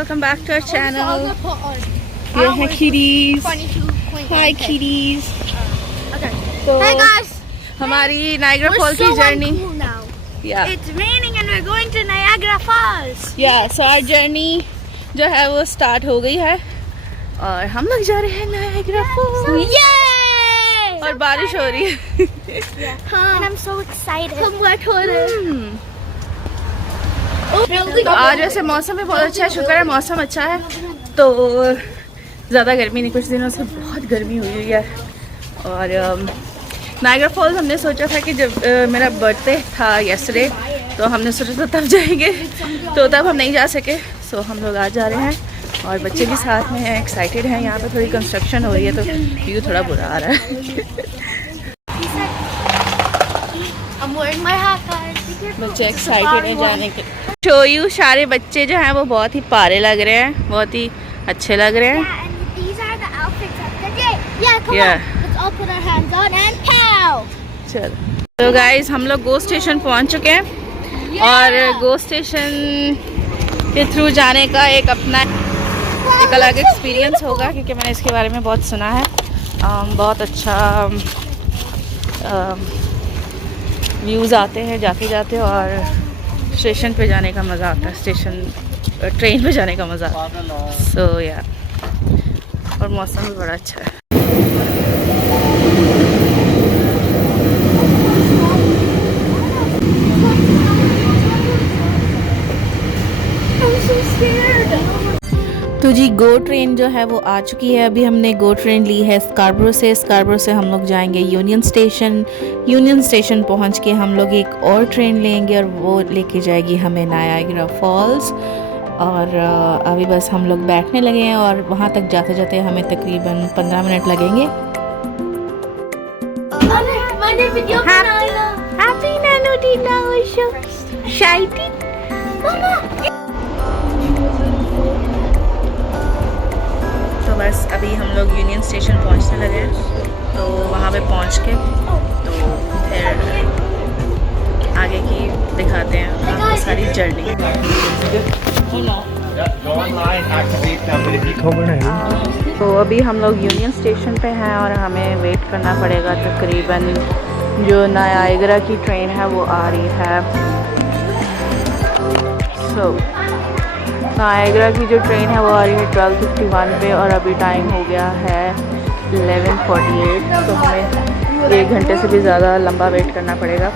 welcome back to our channel. ये है kitties. Hi kitties. So, Hey guys, हमारी Niagara Falls की journey. Yeah. It's raining and we're going to Niagara Falls. Yeah. So our journey जो है वो start हो गई है और हम लोग जा रहे हैं Niagara Falls. Yay! और बारिश हो रही है. And I'm so excited. हम wet हो रहे हैं. तो आज वैसे मौसम भी बहुत अच्छा है, शुक्र है मौसम अच्छा है तो ज़्यादा गर्मी नहीं. कुछ दिनों से बहुत गर्मी हुई है. और नायग्रा फॉल्स हमने सोचा था कि जब मेरा बर्थडे था येस्टरडे तो हमने सोचा था तब जाएंगे, तो तब हम नहीं जा सके. सो हम लोग आज जा रहे हैं और बच्चे भी साथ में हैं, एक्साइटेड हैं. यहाँ पे थोड़ी कंस्ट्रक्शन हो रही है तो व्यू थोड़ा बुरा आ रहा है. बच्चे एक्साइटेड हैं जाने के. शो यू सारे बच्चे जो हैं वो बहुत ही प्यारे लग रहे हैं, बहुत ही अच्छे लग रहे हैं. चलो तो गाइस हम लोग गो स्टेशन पहुंच चुके हैं और गो स्टेशन के थ्रू जाने का एक अपना एक अलग एक्सपीरियंस होगा क्योंकि मैंने इसके बारे में बहुत सुना है. बहुत अच्छा व्यूज़ आते हैं जाते जाते और स्टेशन पे जाने का मज़ा आता है, ट्रेन पे जाने का मज़ा आता है. सो या और मौसम भी बड़ा अच्छा है. तो जी गो ट्रेन जो है वो आ चुकी है. अभी हमने गो ट्रेन ली है स्कारबरो से हम लोग जाएंगे यूनियन स्टेशन पहुंच के हम लोग एक और ट्रेन लेंगे और वो लेके जाएगी हमें नायाग्रा फॉल्स. और अभी बस हम लोग बैठने लगे हैं और वहां तक जाते जाते हमें तकरीबन 15 मिनट लगेंगे. तो बस अभी हम लोग यूनियन स्टेशन पहुंचने लगे हैं तो वहाँ पे पहुँच के तो फिर आगे की दिखाते हैं आपको सारी जर्नी. तो अभी हम लोग यूनियन स्टेशन पे हैं और हमें वेट करना पड़ेगा. तकरीबन जो नायाग्रा की ट्रेन है वो आ रही है. सो नायाग्रा की जो ट्रेन है वो आ रही है 12:51 पे और अभी टाइम हो गया है 11:48. तो हमें 1 घंटे से भी ज़्यादा लंबा वेट करना पड़ेगा.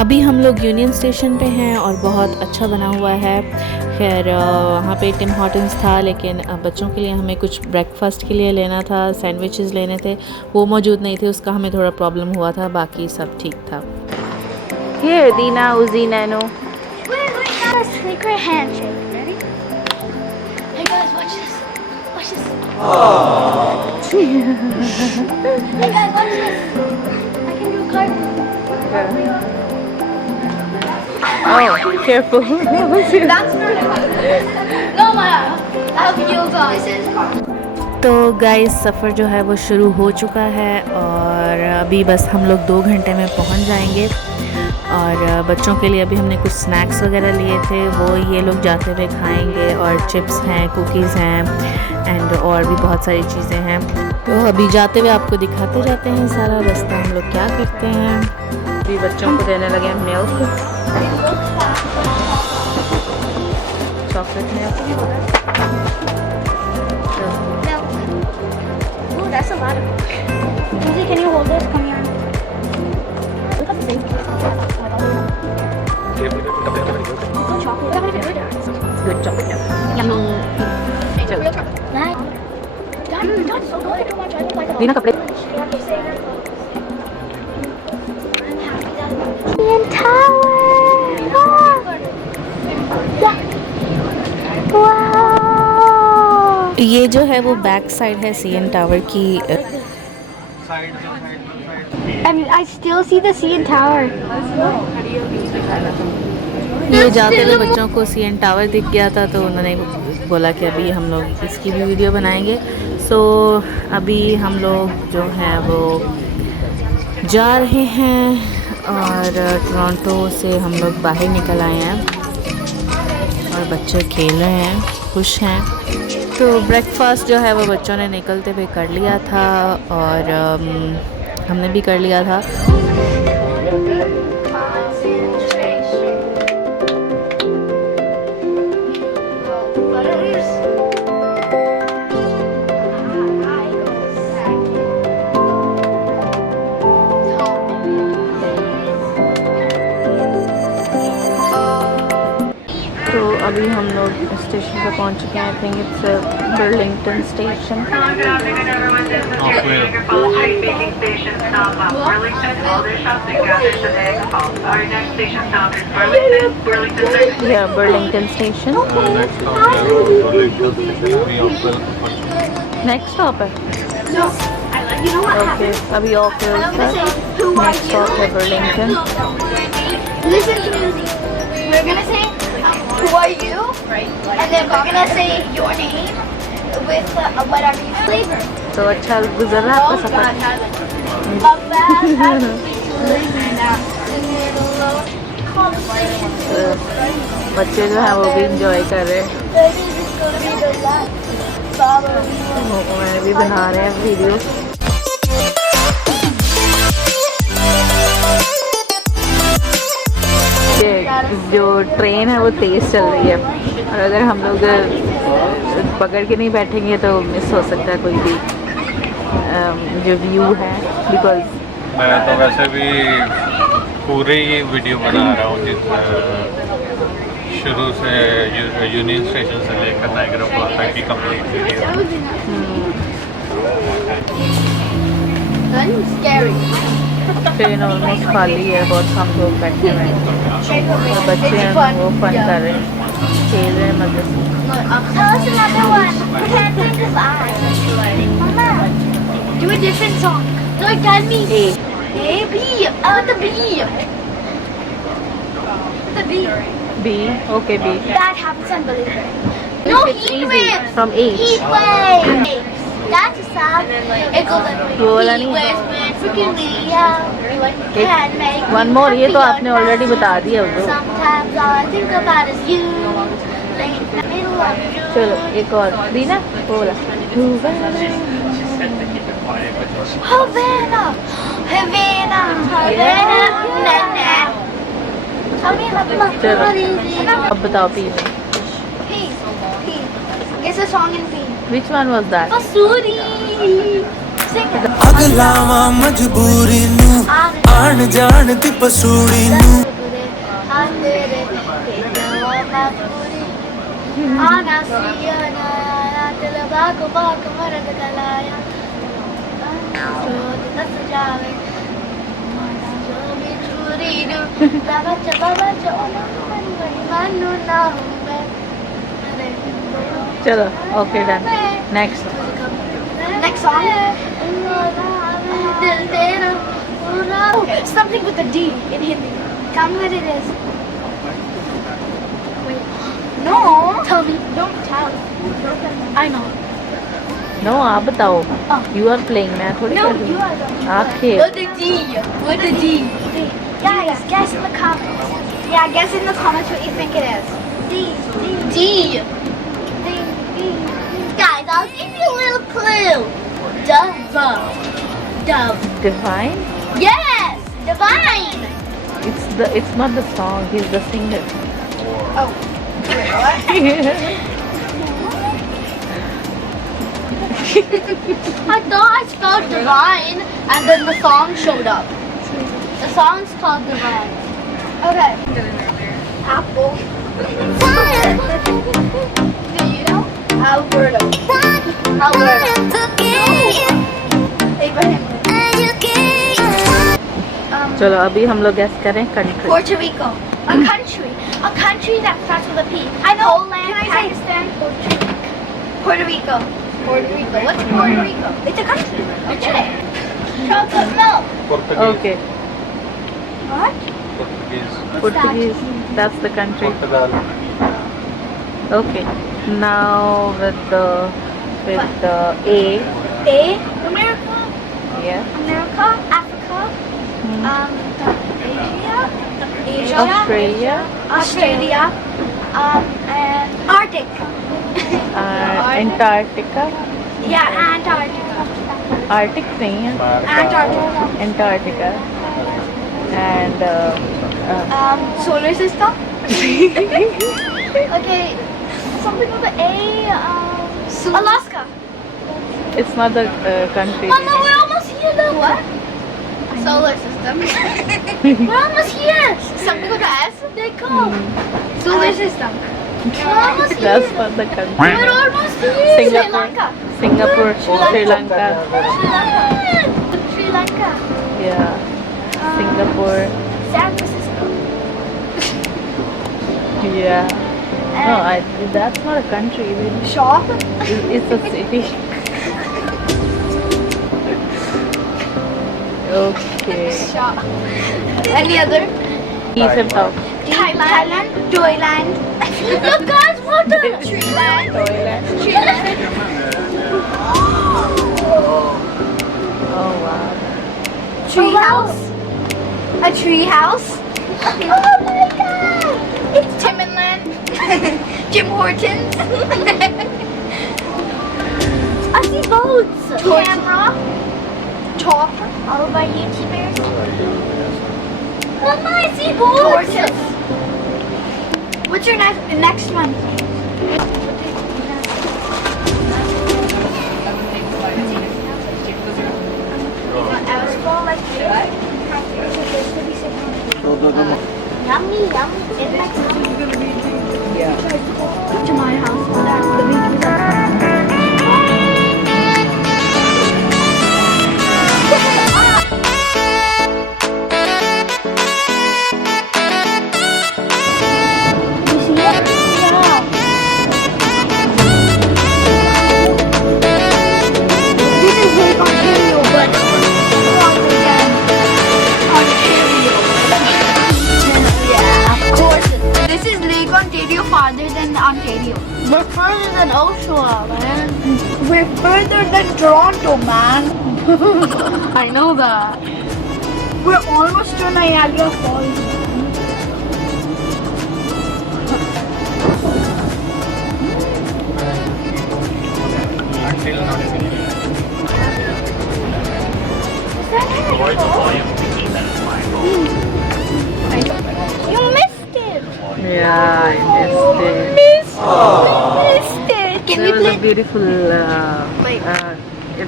अभी हम लोग यूनियन स्टेशन पे हैं और बहुत अच्छा बना हुआ है. खैर वहाँ पे टिम हॉर्टन्स था लेकिन बच्चों के लिए हमें कुछ ब्रेकफास्ट के लिए लेना था, सैंडविचेस लेने थे, वो मौजूद नहीं थे. उसका हमें थोड़ा प्रॉब्लम हुआ था, बाकी सब ठीक था. ये दीना उजी nano secret handshake. Ready? Hey guys, watch this. Watch this. Hey guys, watch this. I can do a cartwheel. Oh, careful. That's no, Maya. I have heels on. This is. तो guys सफ़र जो है वो शुरू हो चुका है और अभी बस हम लोग 2 घंटे में पहुंच जाएंगे. और बच्चों के लिए अभी हमने कुछ स्नैक्स वगैरह लिए थे, वो ये लोग जाते हुए खाएंगे. और चिप्स हैं, कुकीज़ हैं एंड और भी बहुत सारी चीज़ें हैं. तो अभी जाते हुए आपको दिखाते जाते हैं सारा रास्ता हम लोग क्या करते हैं. अभी बच्चों को देने लगे milk, chocolate milk. Ooh, that's a lot of milk. Susie, can you hold this? Come here. Look at the baby. It's chocolate. Good chocolate. Yummy. That's so good. Too much. I look like a Dina kapre. CN Tower. Wow. ये जो है वो back side है CN tower की. I still see the CN Tower. ये जाते हुए बच्चों को CN टावर दिख गया था तो उन्होंने बोला कि अभी हम लोग इसकी भी वीडियो बनाएंगे. सो अभी हम लोग जो हैं वो जा रहे हैं और टोरंटो से हम लोग बाहर निकल आए हैं और बच्चे खेल रहे हैं. खुश हैं। तो ब्रेकफास्ट जो है वो बच्चों ने निकलते हुए कर लिया था और हमने भी कर लिया था। तो अभी हम लोग स्टेशन पर पहुंच चुके हैं। I think it's Burlington station. या बर्लिंगटन स्टेशन नेक्स्ट स्टॉप है। ओके अभी ऑफ नेक्स्ट स्टॉप है Burlington. Listen to music. We're gonna say, who are you? And then we're gonna say your name with whatever you flavor. तो अच्छा गुजर रहा है आपका सफर? बच्चे जो हैं वो भी इंजॉय कर रहे हैं। मैंने भी बना रहे हैं वीडियो। जो ट्रेन है वो तेज़ चल रही है और अगर हम लोग पकड़ के नहीं बैठेंगे तो मिस हो सकता है कोई भी जो व्यू है। बिकॉज मैं तो वैसे भी पूरी ही वीडियो बना रहा हूँ शुरू से यूनियन स्टेशन से लेकर नायगरा फॉल्स तक की कंप्लीट वीडियो। ट्रेन ऑलमोस्ट खाली है, बहुत कम लोग बैठे हुए हैं और बच्चे हैं वो फन कर रहे हैं, खेल रहे हैं मजे से। Tell us another one. Pretend think of I. Mama, do a different song. No, tell me. A. A, B. The B. The B. B. Okay, B. That happens unbelievable. No, It's heat easy. waves. From H. Heat waves. That's a sound. It goes like वो वाला heat नहीं है? waves, man. Freaking Leo. Can make One more, ये तो आपने already बता दिया उसको। Sometimes all I think about is you. Like in the middle of June. चलो एक और दी ना वो वाला। Havana, Havana, Havana, na na. Tell me about the चलो Havana. अब बताओ P में। P, P. Guess a song in P. Which one was that? Pasuri. Sing it. ਅਗਲਾਵਾ ਮਜਬੂਰੀ ਨੂੰ ਆਣ ਜਾਣ ਦੀ ਪਸੂੜੀ ਨੂੰ Ana siyana talabago bago marad kalaya. So nasajave. Churinu babacha manu na humbe. चलो okay done. Next Next song. Dil tera pura. Something with a D in Hindi. Tell me what it is. Wait. No. Tell me. Don't tell. I know. No आप बताओ। Oh. You are playing, मैं थोड़ी No, कर रही you हूँ। are the आप खेल। With the D. With the D. Guys, guess in the comments. Yeah, guess in the comments what you think it is. D. D. D. D. Guys, I'll give you a little clue. Dove. Dove. Divine? Yes! Divine! It's not the song, he's the singer. Oh. Wait, what? I thought I spelled divine and then the song showed up. The song's called Divine. Okay. Apple. Do you know? Alberto. Alberto. Abraham. चलो अभी हम लोग gas करें country. Puerto Rico. A country. A country that starts with a P. I know. Poland, Pakistan, Puerto Rico. Puerto Rico. What's Puerto Rico? It's a country. It's chocolate milk. Okay. What? Portuguese. That's the country. Portugal. Okay. Now with the A. A. America. Yeah. America. Africa. Asia. Australia. Australia. And Arctic. Antarctica. Yeah, Antarctica. Arctic नहीं है. Antarctica. Antarctica. And Solar system. Okay, something with an A. Alaska. it's not the country. Mama, we're almost here though. What? Solar system. We're almost here. Something with an S. They call. Solar system. We're almost here. That's not the country. We're almost here. Singapore. Sri Lanka. Singapore, Sri Lanka. Sri Lanka. Yeah, Singapore. San Francisco. Yeah. No, that's not a country. Shop. It's a city. Okay. Shop. Any other? East and south. Thailand. Thailand. Look guys, water. Sri Lanka. Thailand. Sri Lanka. Oh wow. Tree house. A tree house. Oh my god! It's Tim and Lan. Jim Hortons. I see boats. Camera. Top. All of our YouTubers. Mama, I see boats. Horses. What's your next one? I was full like yummy, yummy. Yeah. To my house. The videos You see it? Yeah. This is Lake Ontario, but Ontario. Yeah, of course. This is Lake Ontario farther than Ontario. We're further than Oshawa, man. We're further than Toronto, man. I know that. We're almost to Niagara Falls. Lower the volume to keep that in mind. You missed it. Yeah, I missed it. Missed it. Can There we was play a beautiful.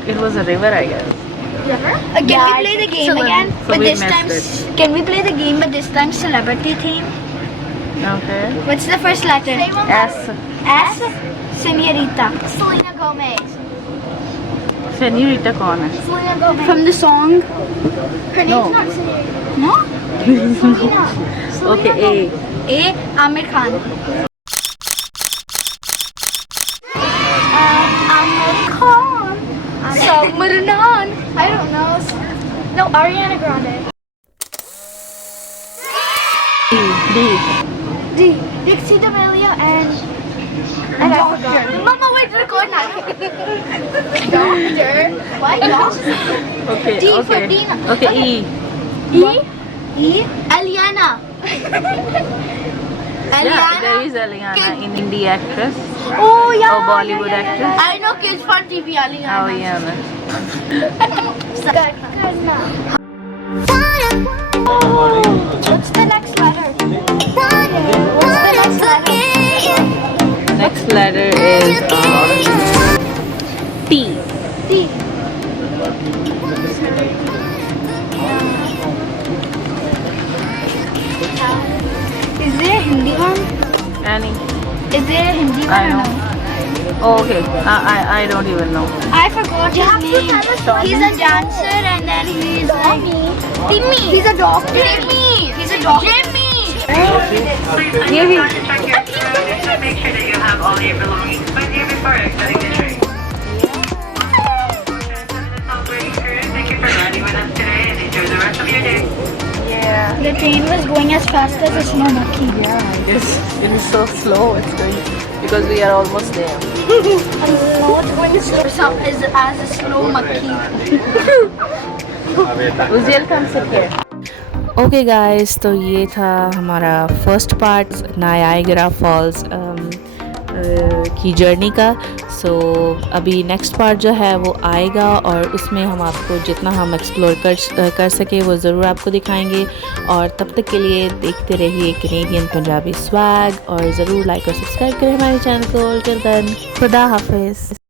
It was a river, I guess. Can we play the game again? So But we this missed time, it. can we play the game? But this time, celebrity theme. Okay. What's the first letter? S. S. Senorita. Selena Gomez. Senorita कौन है? Selena Gomez. From the song. Her name's No. not Selena. No. Selena. Okay, A. A. Amir Khan. Amir Khan. Samran. I don't know. No, Ariana Grande. D. D. Dixie D'Amelio and I forgot. Mama, wait, record now. Doctor. Why doctor? Okay. D for okay. Dina. Okay. E. E. E. Eliana. Yeah, there is Eliana, in Indie actress. Oh yeah. Oh, Bollywood actress. I know Kids Fun TV Eliana. Oh yeah. man. What's the next letter? What's the next letter? Next letter is T. T. Is there a Hindi one? Annie. Is there a Hindi one? I know. Oh, okay. I don't even know. I forgot his name. He's a dancer and then he's like Timmy. He's a doctor. Timmy. He's a doctor. Jimmy. Here he. Check your surroundings and make sure that you have all your belongings with you before exiting the train. Thank you for riding with us today and enjoy the rest of your day. Yeah. The train was going as fast as a snow monkey. Yeah. It is so slow. It's going because we are almost there. Not going slow as a slow monkey. Uziel, come sit here. Okay guys, तो ये था हमारा first part नायाग्रा false की journey का। सो अभी next part जो है वो आएगा और उसमें हम आपको जितना हम एक्सप्लोर कर सके वो ज़रूर आपको दिखाएंगे। और तब तक के लिए देखते रहिए कैनेडियन पंजाबी स्वैग और ज़रूर लाइक और सब्सक्राइब करें हमारे चैनल को। टिल देन खुदा हाफिज़।